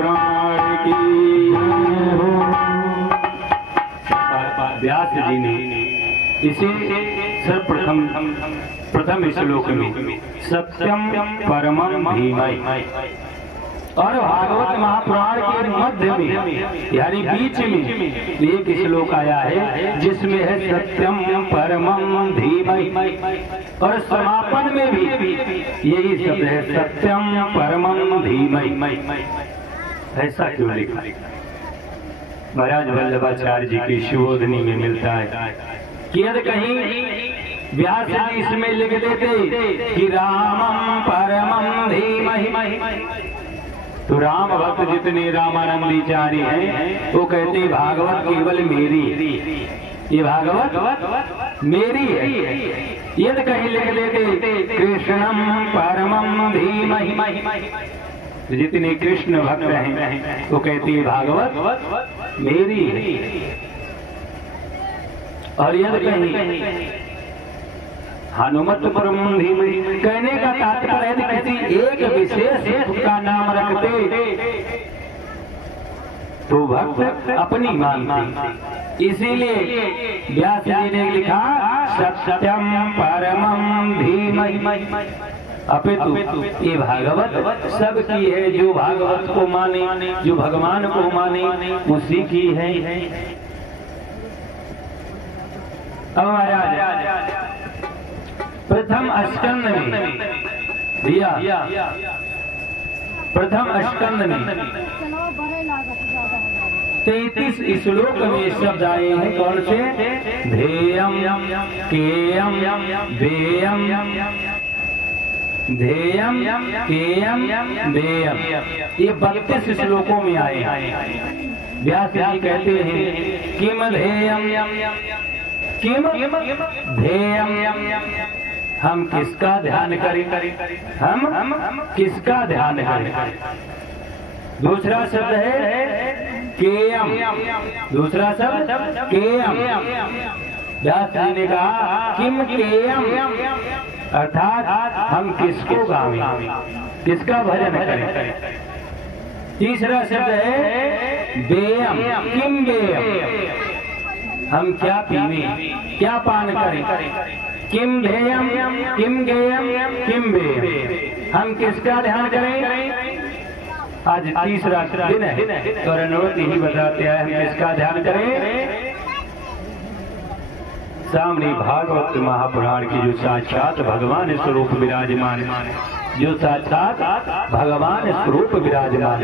महापुराण की। व्यास जी ने इसे प्रथम श्लोक में सत्यम परमं धीमहि और भागवत महापुराण के मध्य में यानी बीच में एक श्लोक आया है जिसमें है सत्यम परमं धीमहि और समापन में भी यही शब्द है सत्यम परमं धीमहि। ऐसा क्यों लिखा? महाराज वल्लभाचार्य जी की शिवोधनी में मिलता है कि यदि कहीं व्यास जी इसमें लिख देते कि रामं परमं धीमहि तो राम भक्त जितने रामानंदीचार्य हैं वो कहते भागवत केवल मेरी है, ये भागवत मेरी है। यदि कहीं लिख देते कृष्णम परमं धीमहि जितने कृष्ण भक्त हैं वो कहते भागवत मेरी है। और यदि कहीं हनुमत परमं धीमहि कहने का तात्पर्य यदि किसी एक विशेष का नाम रखते तो भक्त अपनी मानते। इसीलिए व्यास जी ने लिखा सत्यम परमं धीमहि अपितु ये भागवत सबकी है, जो भागवत को माने जो भगवान को माने उसी की है। अब महाराज प्रथम स्कंद में दिया, प्रथम स्कंद में 33 श्लोक में शब्द आए हैं। कौन से? धेयम केयम वेयम, धेयम केयम वेयम, ये 32 श्लोकों में आए हैं। व्यास जी कहते हैं किम धेयम किम धेयम, हम किसका ध्यान करें, हम किसका ध्यान करें। दूसरा शब्द है केयम, दूसरा शब्द केयम। व्यास जी ने कहा किम केयम अर्थात हम किसको गावें, किसका भजन करें। तीसरा शब्द है वेयम, किम वेयम, हम क्या पीवें, क्या पान करें। किम धेयम किम गेयम किम वेयम, हम किसका ध्यान करें। आज तीसरा दिन है तो रणवती ही बताते हैं हम किसका ध्यान करें। सामने भागवत महापुराण की जो साक्षात भगवान स्वरूप विराजमान, जो साक्षात भगवान स्वरूप विराजमान